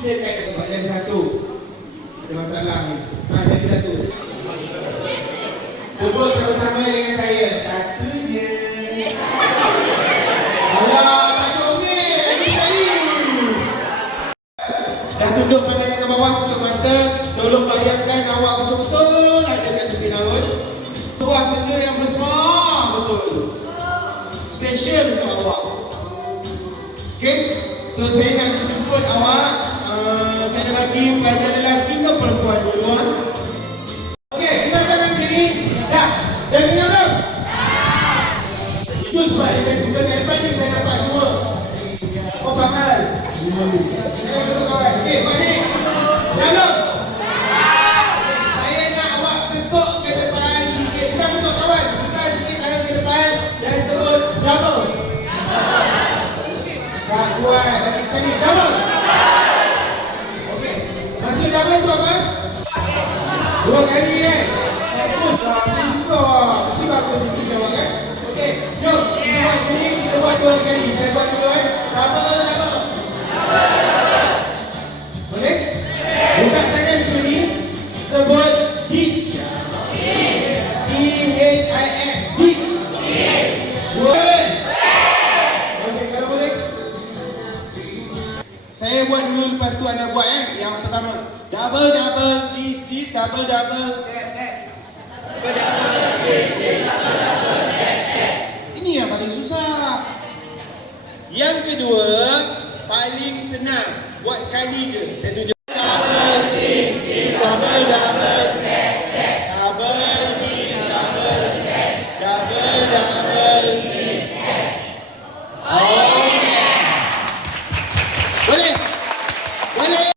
kita kan dapat jadi satu. Ada masalah ni. Jadi satu. Sebut sama-sama dengan saya. Satu je. Alah, tak comel. Lagi sekali. Dah tunduk pandang ke bawah, tutup mata. Tolong bayangkan awak betul-betul ada kat tepi laut. Sebuah benda yang besar betul. Special untuk awak. Okay? So saya nak jemput awak. Saya nak bagi pelajar lelaki ke perempuan dulu. Okey, kita tangan sini. Dah. Dah dengar belum? Itu sebab saya suka kat depan ni saya nampak semua. Oh, bakal. Saya duduk kawan. Okey, buat ni. Dah belum? Saya nak awak ketuk ke depan sikit. Bukan ketuk kawan. Bukan sikit tangan ke depan. Saya sebut double. Tak kuat. Lagi sekali. Double. Okey. Maksud double tu apa? 2 kali kan? Baguslah. Saya suka. Mesti bagus itu jawab kan? Okey. Jom. Kita buat sini. Kita buat 2 kali. Saya buat dulu kan? Double. Boleh? Buka tangan sini. Sebut this. T-H-I-S. This. Boleh? Okey, kalau boleh. Saya buat dulu, lepas tu anda buat Yang pertama. Double, this, double. Ini yang paling susah. Yang kedua, paling senang. Buat sekali je. Saya tunjuk. Double, this, double. Double, this, double. Double, this. Oh, yeah. Boleh? Boleh?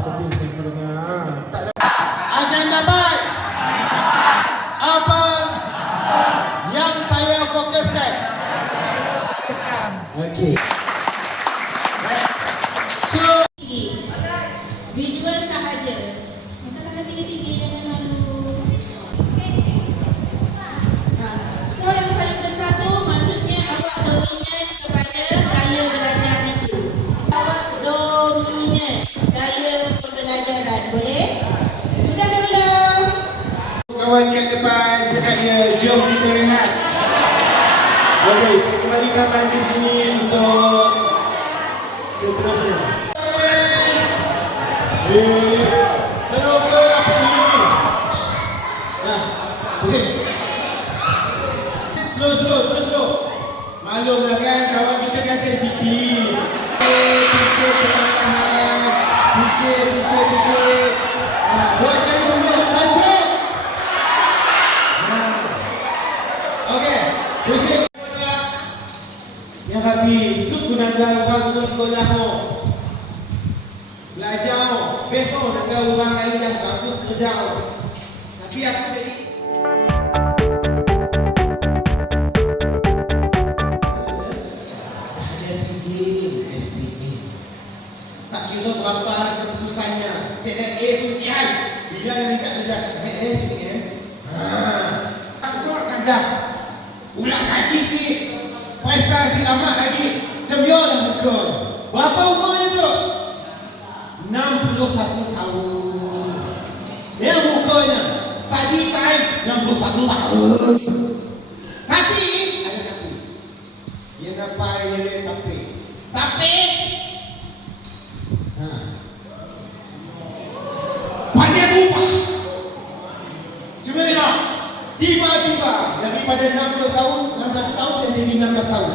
Sedih saya mendengar. Akan dapat apa yang saya fokuskan. Okey. So, visual sahaja. Katakan tinggi-tinggi jangan malu. Skor yang paling bersatu maksudnya awak dominan kepada gaya belajar itu. Awak dominan gaya pembelajaran. Boleh? Sudah ke belum? kawan kat depan cakapnya, jom kita rehat. Okey, saya kembalikan anda di sini untuk seterusnya. Terus ke apa ni? Pusing. Slow. Maklumlah kan, kawan kita kan sensitif. Teacher perlahan-lahan. Teacher. Buat jadi benda cantik. Okey, pusing. Ya Rabbi, suk gunakan orang untuk sekolahmu. Belajarmu. Besok nak orang lain dah bagus kerjamu. Tapi aku jadi tak kira berapa keputusannya. Saya dah pun sial. Bila dia minta kerja, ambil SPM. Aku akan dah ulang haji ni. Paisa si lama lagi. Cembiol dah muka. Berapa umurnya tu? 61 tahun. Dia mukanya study time 61 tahun. Tapi ada tapi. Dia nampak dia tapi pandai berubah. Cuma lihat, tiba-tiba daripada 60 tahun, 61 tahun dia jadi 16 tahun.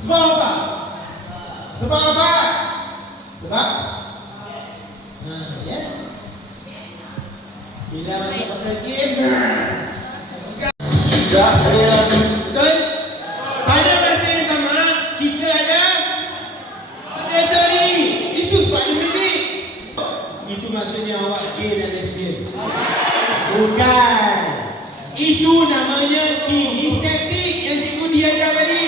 Sebab apa? Sebab ya. Bila masuk pasal game, betul? Pada masa yang sama, kita ada teori. Itu sebab muzik. Itu maksudnya awak gay dan lesbian. Bukan. Itu namanya kinesthetik yang cikgu diajar tadi.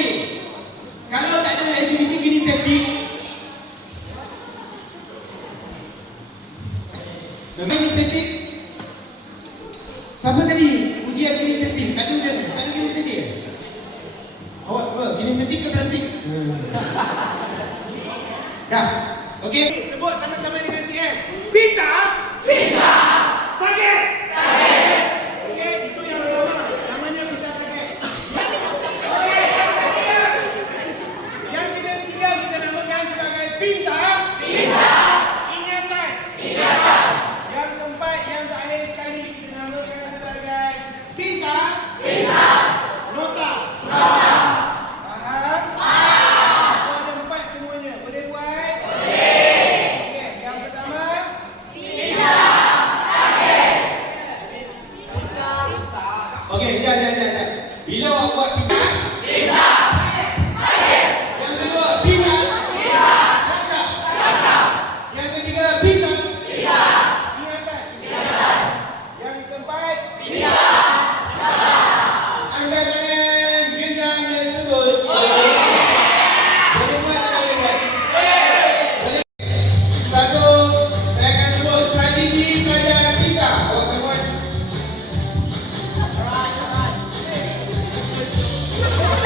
Dah. Okey. Sebut sama-sama dengan CM. Pinta. Pinta. Target. Target. Okey, itu yang pertama. Namanya pinta target. Yang ketiga kita namakan sebagai pinta. Pinta. Ingatan. Ingatan. Yang keempat, yang terakhir sekali kita namakan sebagai pinta. Pinta. Nota. Nota. Faham? Faham. So, ada 4 semuanya. Boleh buat? Boleh. Okey, yang pertama. Pinta. Target. Okey, siap. Bila awak buat pinta. Pinta. Target. Yang kedua, pinta. Pinta. Nota. Nota. Yang ketiga, pinta. Pinta. Ingatan. Ingatan. Yang keempat, pinta. Angkat tangan, genggam dan sebut. Boleh buat atau boleh buat? Boleh. Satu, saya akan sebut strategi pelajaran kita. Awak akan buat.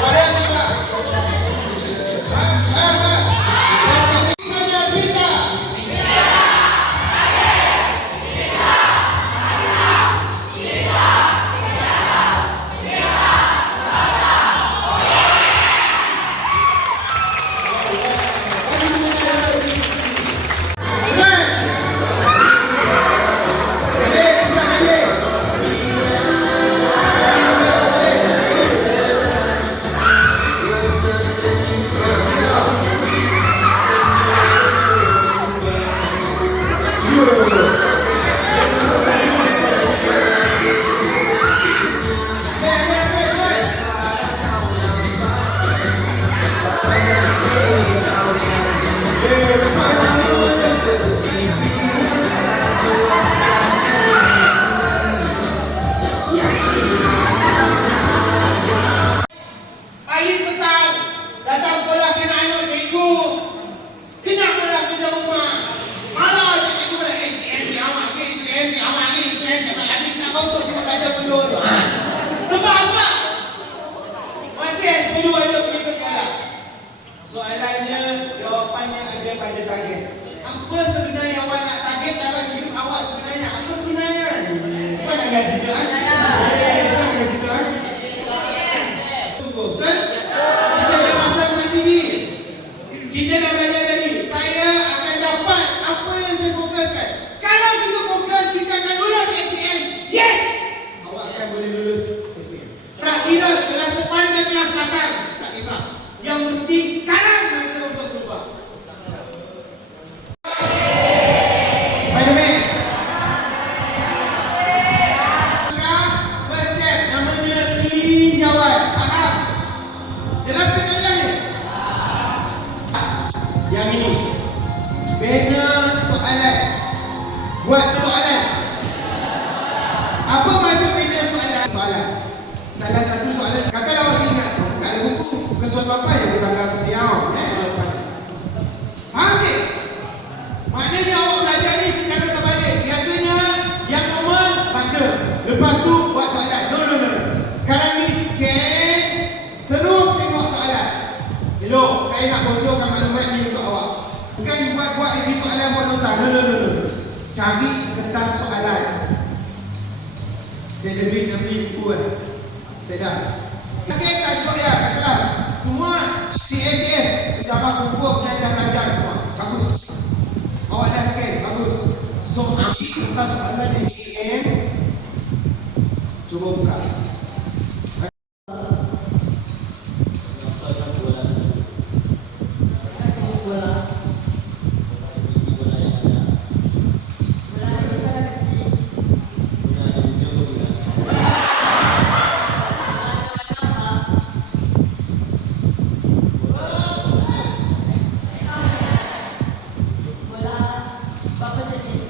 Ada yang tak? Strategi pelajaran kita. Paling petang datang sekolah kena anak cikgu. Kenapalah kerja rumah. Malah cikgu pada STM awak ke, STM awak ni, STM tak ada nak kau tu cuma belajar penuh tu. Sebab apa? Masih perlu ada pergi ke sekolah. Soalannya, jawapannya ada pada target. Apa sebenarnya awak nak target dalam hidup awak sebenarnya? Apa sebenarnya? Sebab nak gaji tu kan? Sebab nak gaji tu kan? Cukup kan? Kita dah pasang strategi. Kita dah belajar tadi. Saya akan dapat apa yang saya fokuskan. Kalau kita fokus, kita akan lulus SPM. Yes! Awak akan boleh lulus SPM. Tak kira kelas depan ke kelas belakang. Tak kisah. Yang penting sekarang masa untuk berubah. Spiderman. First step namanya tinjauan. Faham? Jelas ke tak jelas ni? Yang ini. Bina soalan. Buat soalan. Apa maksud bina soalan? Soalan. Salah satu soalan. Katalah awak ingat. Buka lah buku. Bukan soal apa yang kita anggap diam. Faham tak? Maknanya awak belajar ni secara terbalik. Biasanya yang normal baca. Lepas tu buat soalan. No. Sekarang ni scan. Terus tengok soalan. Hello, saya nak bocorkan maklumat ni untuk awak. Bukan buat lagi soalan buat nota. No. Cari kertas soalan. Saya lebih buku Saya dah. Saya tajuk ya, katalah semua CSM sejarah kumpul saya dah belajar semua. Bagus. Awak dah scan, bagus. So ambil kertas soalan SPM. Cuba buka. Berapa jenis?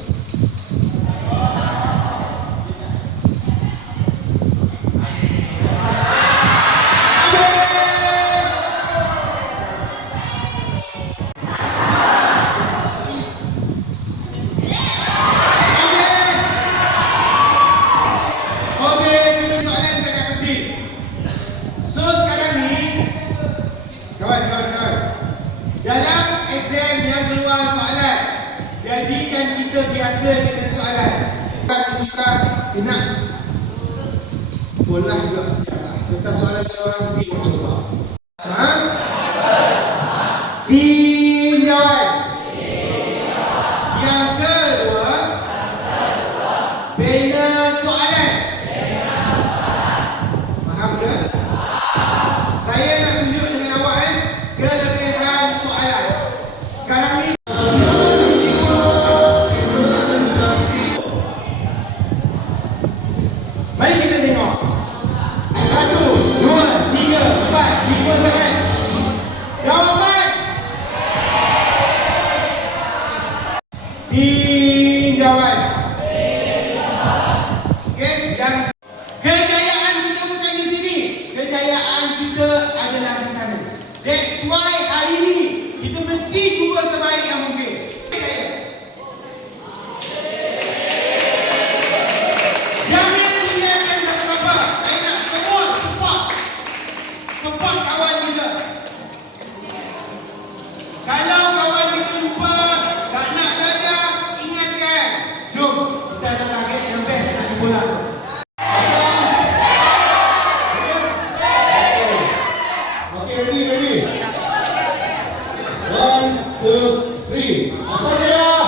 jangan keluar soalan. Jadikan kita biasa dengan soalan. Saya suka dia nak bola juga sejarah. Kita soalan-soalan mesti mau coba. Ha? Tinjauan. Yang kedua, bina soalan. Faham ke? Saya nak tunjuk dengan awak kelebihan soalan. Sekarang ni mari kita tengok. 1, 2, 3, 4, 5 sangat. Jawapan. Tinjauan. Okey, dan kejayaan kita bukan di sini. Kejayaan kita adalah di sana. That's why hari ini kita mesti cuba sebaik yang mungkin. Jangan tinggalkan siapa-siapa. Saya nak semua support kawan kita. Kalau kawan kita lupa, tak nak belajar, ingatkan. Jom, kita ada target yang best nak di bola. Okay, ready. 1, 2, 3. Asal dia.